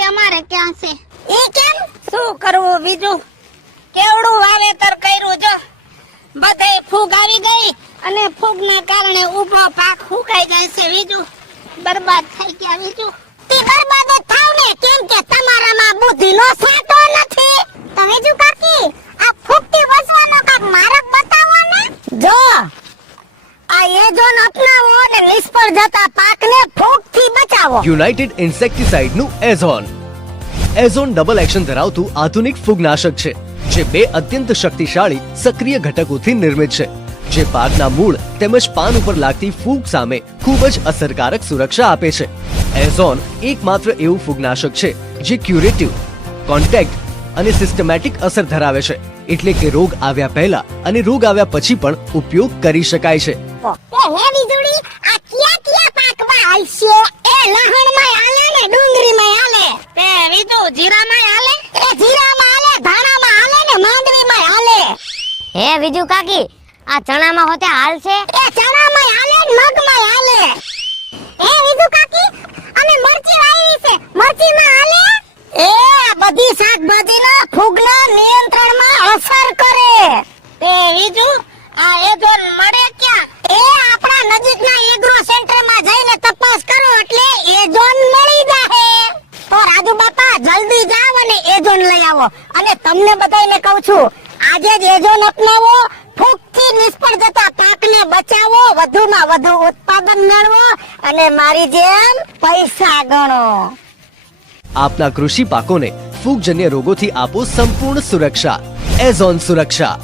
ભાઈ અમારે ક્યાં છે? ઈ કેમ? શું કરવું બીજું? કેવડું વાવેતર કર્યું જો બધે ફૂગ આવી ગઈ અને ફૂગના કારણે ઊભો પાક સુકાઈ જાય છે. બીજું બરબાદ થઈ ગયા બીજું. તી બરબાદ જ થાવ ને, કેમ કે તમારામાં બુદ્ધિનો સાટો નથી. તો વીજુ કાકી આ ફૂગથી બચવાનો કાક માર્ગ બતાવો ને. જો આ એજોન અપનાવો અને નિષ્ફળ જતા પાકને ફૂગથી બચાવો. યુનાઇટેડ ઇન્સેક્ટિસાઇડ નું એઝોન. એઝોન ડબલ એક્શન ધરાવતું આધુનિક ફૂગનાશક છે જે બે અત્યંત શક્તિશાળી સક્રિય ઘટકોથી નિર્મિત છે જે પાકના મૂળ તેમજ પાન ઉપર લાગતી ફૂગ સામે ખૂબ જ અસરકારક સુરક્ષા આપે છે. એઝોન એકમાત્ર એવું ફૂગનાશક છે જે ક્યુરેટિવ, કોન્ટેક્ટ અને સિસ્ટમેટિક અસર ધરાવે છે, એટલે કે રોગ આવ્યા પહેલા અને રોગ આવ્યા પછી પણ ઉપયોગ કરી શકાય છે. હે વીજળી, આ કિયા પાકમાં હાલશે? એ લહણમાં હાલે ને ડુંગળીમાં હાલે? તે વીજુ જીરામાં હાલે? એ જીરામાં હાલે, ધાણામાં હાલે ને માંડવીમાં હાલે? હે બીજું કાકી આ ચણામાં હોતે હાલ છે? એ ચણામાં હાલે ને મગમાં હાલે? એ વીજુ કાકી અમે મરચી વાવી છે, મરચીમાં હાલે? એ આ બધી શાકભાજીના ફૂગના નિયંત્રણમાં અસર કરે. તે વીજુ આ એજોન મળે ક્યાં? એ આપણા નજીકના એગ્રો સેન્ટરમાં જઈને તપાસ કરો એટલે એજોન મળી જાહે. તો રાજુ બાપા જલ્દી જાવ અને એજોન લઈ આવો. અને તમને બધાને કહું છું, આજે જ એજોન અપનાવો, ફૂગથી નિષ્ફળ જતા પાકને બચાવો, વધુમાં વધુ ઉત્પાદન મેળવો અને મારી જેમ પૈસા ગણો. આપના કૃષિ પાકોને ફૂગજન્ય રોગોથી આપો સંપૂર્ણ સુરક્ષા. એઝોન સુરક્ષા.